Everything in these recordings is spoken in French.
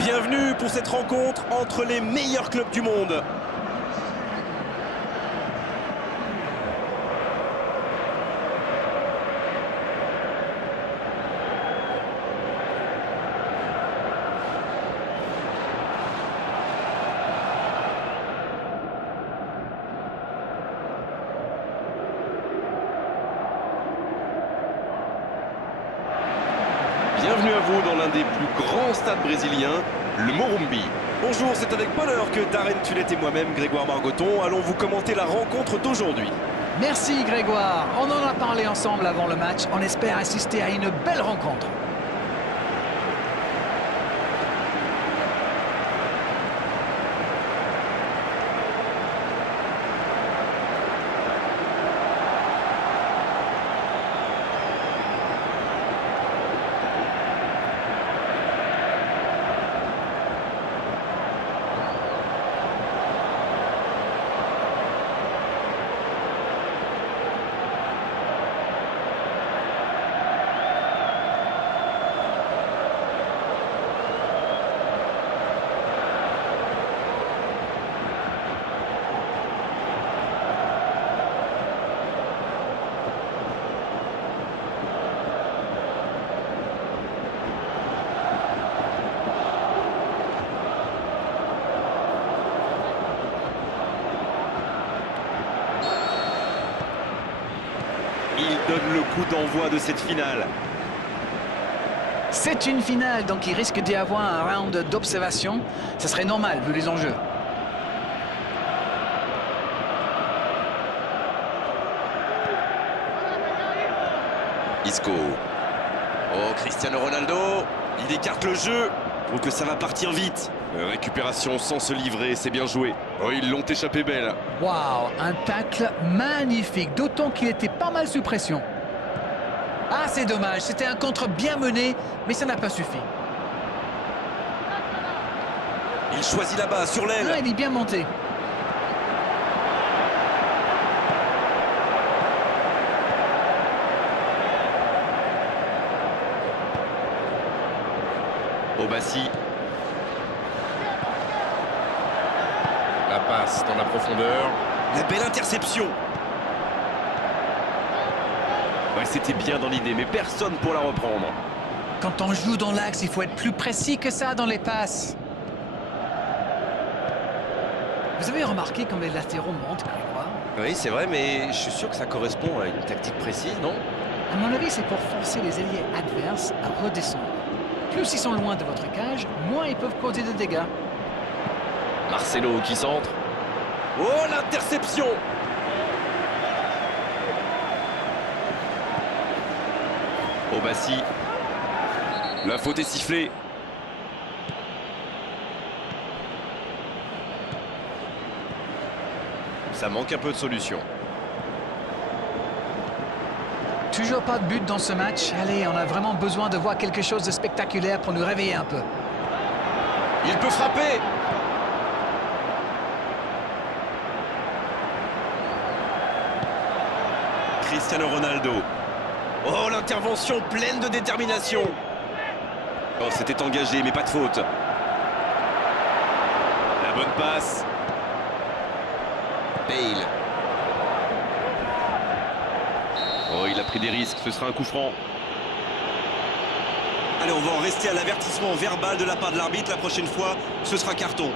Bienvenue pour cette rencontre entre les meilleurs clubs du monde. Bienvenue à vous dans l'un des plus grands stades brésiliens, le Morumbi. Bonjour, c'est avec bonheur que Darren Tullet et moi-même, Grégoire Margoton, allons vous commenter la rencontre d'aujourd'hui. Merci Grégoire, on en a parlé ensemble avant le match, on espère assister à une belle rencontre. Il donne le coup d'envoi de cette finale. C'est une finale, donc il risque d'y avoir un round d'observation. Ça serait normal vu les enjeux. Isco. Oh, Cristiano Ronaldo. Il écarte le jeu. Donc ça va partir vite. Récupération sans se livrer, c'est bien joué. Oh, ils l'ont échappé belle. Waouh, un tacle magnifique, d'autant qu'il était pas mal sous pression. Ah, c'est dommage, c'était un contre bien mené, mais ça n'a pas suffi. Il choisit là-bas, sur l'aile. Ah, il est bien monté. Obassi. La passe dans la profondeur. La belle interception. Ouais, c'était bien dans l'idée, mais personne pour la reprendre. Quand on joue dans l'axe, il faut être plus précis que ça dans les passes. Vous avez remarqué comme les latéraux montent, Grégoire? Oui, c'est vrai, mais je suis sûr que ça correspond à une tactique précise, non? À mon avis, c'est pour forcer les ailiers adverses à redescendre. Plus ils sont loin de votre cage, moins ils peuvent causer de dégâts. Marcelo qui centre. Oh, l'interception! Obassi. La faute est sifflée. Ça manque un peu de solution. Toujours pas de but dans ce match. Allez, on a vraiment besoin de voir quelque chose de spectaculaire pour nous réveiller un peu. Il peut frapper! Cristiano Ronaldo. Oh, l'intervention pleine de détermination. Oh, c'était engagé, mais pas de faute. La bonne passe. Bale. Oh, il a pris des risques, ce sera un coup franc. Allez, on va en rester à l'avertissement verbal de la part de l'arbitre. La prochaine fois, ce sera carton.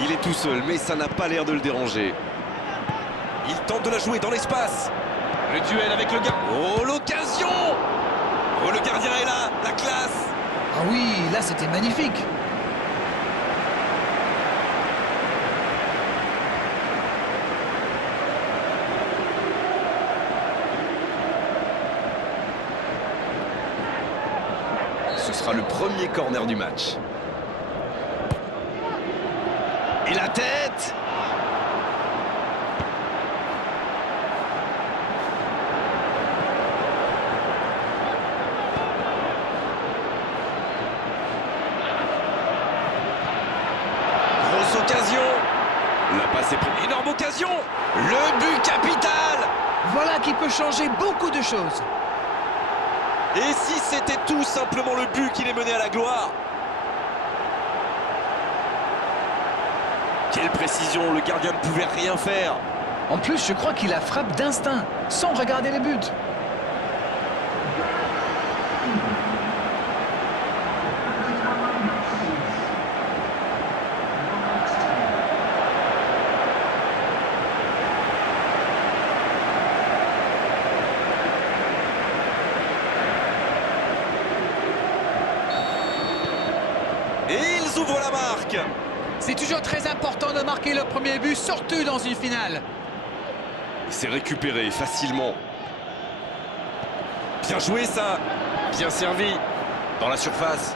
Il est tout seul, mais ça n'a pas l'air de le déranger. Il tente de la jouer dans l'espace. Le duel avec le gardien. Oh, l'occasion! Oh, le gardien est là, la classe. Ah oui, là c'était magnifique. Ce sera le premier corner du match. Et la tête. Grosse occasion. La passe est prise. Énorme occasion. Le but capital. Voilà qui peut changer beaucoup de choses. Et si c'était tout simplement le but qui les menait à la gloire? Quelle précision, le gardien ne pouvait rien faire. En plus, je crois qu'il a frappe d'instinct, sans regarder les buts. Et ils ouvrent la marque. C'est toujours très important de marquer le premier but, surtout dans une finale. C'est récupéré facilement. Bien joué ça. Bien servi. Dans la surface.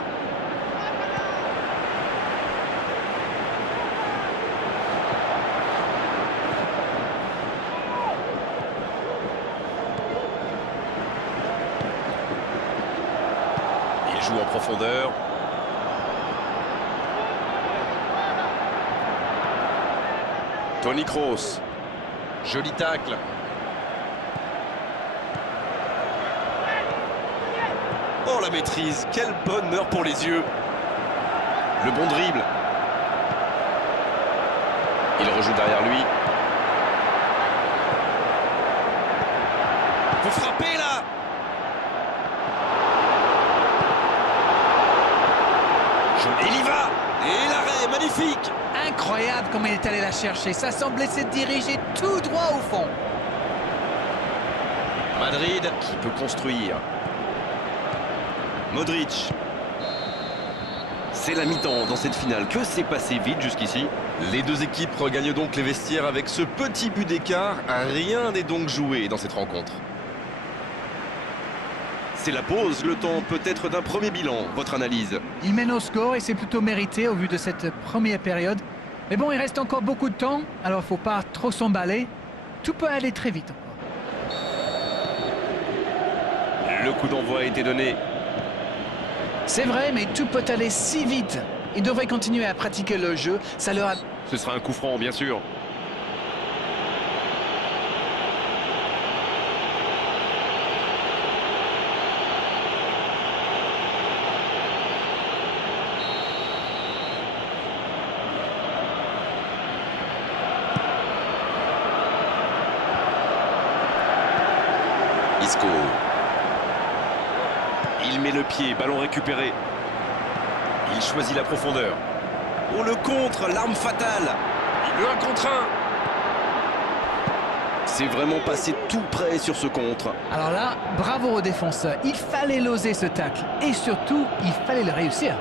Il joue en profondeur. Toni Kroos. Joli tacle. Oh la maîtrise, quel bonheur pour les yeux. Le bon dribble. Il rejoue derrière lui. Faut frapper là. Et il y va. Et l'arrêt, magnifique. Incroyable comme il est allé la chercher. Ça semblait se diriger tout droit au fond. Madrid qui peut construire. Modric. C'est la mi-temps dans cette finale. Que s'est passé vite jusqu'ici? Les deux équipes regagnent donc les vestiaires avec ce petit but d'écart. Rien n'est donc joué dans cette rencontre. C'est la pause, le temps peut-être d'un premier bilan. Votre analyse? Il mène au score et c'est plutôt mérité au vu de cette première période. Mais bon, il reste encore beaucoup de temps, alors il ne faut pas trop s'emballer. Tout peut aller très vite encore. Le coup d'envoi a été donné. C'est vrai, mais tout peut aller si vite. Ils devraient continuer à pratiquer le jeu. Ça leur a... Ce sera un coup franc, bien sûr. Isco. Il met le pied, ballon récupéré. Il choisit la profondeur. Oh, le contre, l'arme fatale. Il veut un contre un. C'est vraiment passé tout près sur ce contre. Alors là, bravo aux défenseurs. Il fallait l'oser ce tacle. Et surtout, il fallait le réussir.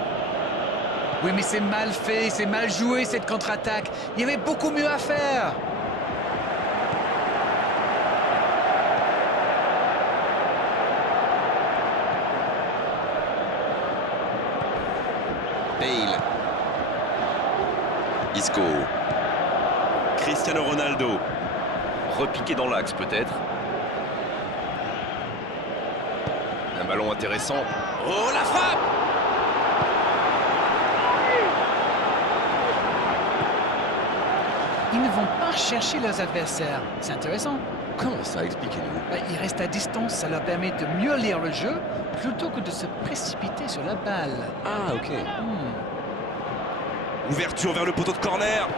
Oui, mais c'est mal fait, c'est mal joué cette contre-attaque. Il y avait beaucoup mieux à faire. Bale. Isco. Cristiano Ronaldo. Repiqué dans l'axe peut-être. Un ballon intéressant. Oh, la frappe! Ils ne vont pas chercher leurs adversaires. C'est intéressant. Comment ça? Expliquez-nous. Ils restent à distance, ça leur permet de mieux lire le jeu plutôt que de se précipiter sur la balle. Ah, ok. Ouverture vers le poteau de corner.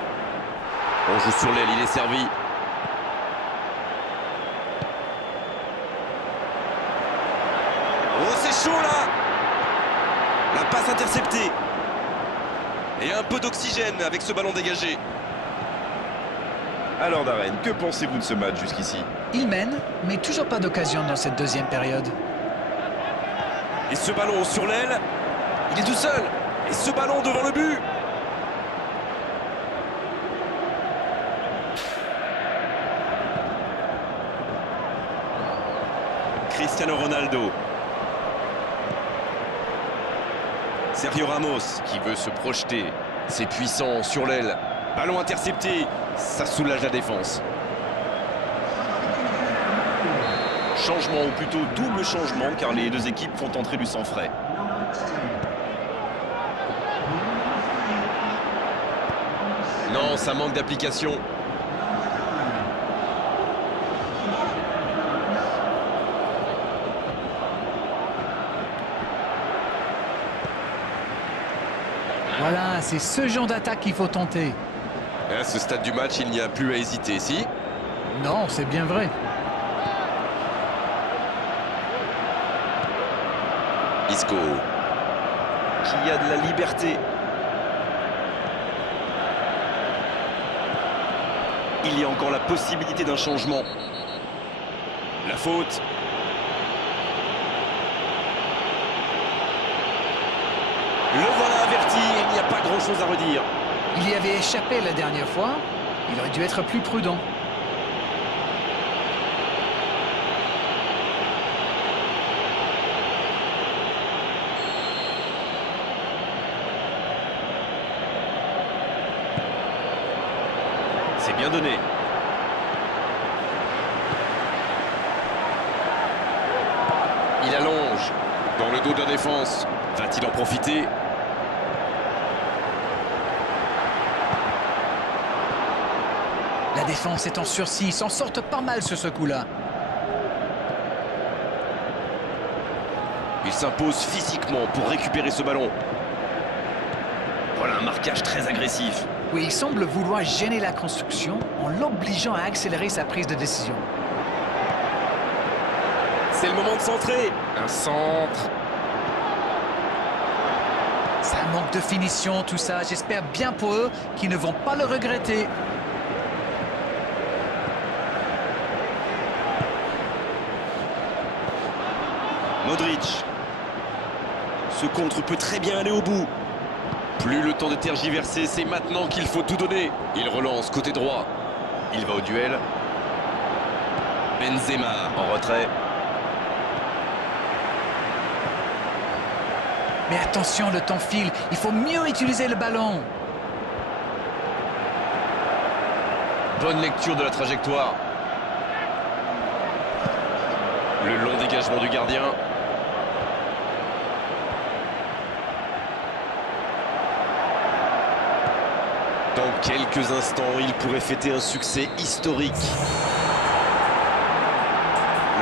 On joue sur l'aile, il est servi. Oh, c'est chaud là. La passe interceptée. Et un peu d'oxygène avec ce ballon dégagé. Alors Darren, que pensez-vous de ce match jusqu'ici? Ils mènent, mais toujours pas d'occasion dans cette deuxième période. Et ce ballon sur l'aile, il est tout seul. Et ce ballon devant le but. Cristiano Ronaldo. Sergio Ramos qui veut se projeter. C'est puissant sur l'aile. Ballon intercepté, ça soulage la défense. Changement, ou plutôt double changement, car les deux équipes font entrer du sang frais. Non, ça manque d'application. Voilà, c'est ce genre d'attaque qu'il faut tenter. À ce stade du match, il n'y a plus à hésiter, si? Non, c'est bien vrai. Isco, qui a de la liberté. Il y a encore la possibilité d'un changement. La faute. Le voilà averti, il n'y a pas grand-chose à redire. Il y avait échappé la dernière fois. Il aurait dû être plus prudent. C'est bien donné. Il allonge dans le dos de la défense. Va-t-il en profiter? La défense est en sursis, ils s'en sortent pas mal sur ce coup-là. Il s'impose physiquement pour récupérer ce ballon. Voilà un marquage très agressif. Oui, il semble vouloir gêner la construction en l'obligeant à accélérer sa prise de décision. C'est le moment de centrer. Un centre. Ça manque de finition, tout ça. J'espère bien pour eux qu'ils ne vont pas le regretter. Modric. Ce contre peut très bien aller au bout. Plus le temps de tergiverser, c'est maintenant qu'il faut tout donner. Il relance côté droit. Il va au duel. Benzema en retrait. Mais attention, le temps file. Il faut mieux utiliser le ballon. Bonne lecture de la trajectoire. Le long dégagement du gardien. Dans quelques instants, il pourrait fêter un succès historique.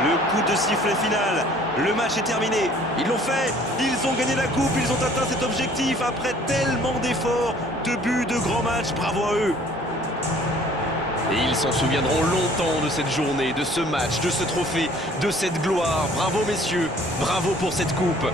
Le coup de sifflet final. Le match est terminé. Ils l'ont fait. Ils ont gagné la coupe. Ils ont atteint cet objectif après tellement d'efforts, de buts, de grands matchs. Bravo à eux. Et ils s'en souviendront longtemps de cette journée, de ce match, de ce trophée, de cette gloire. Bravo messieurs. Bravo pour cette coupe.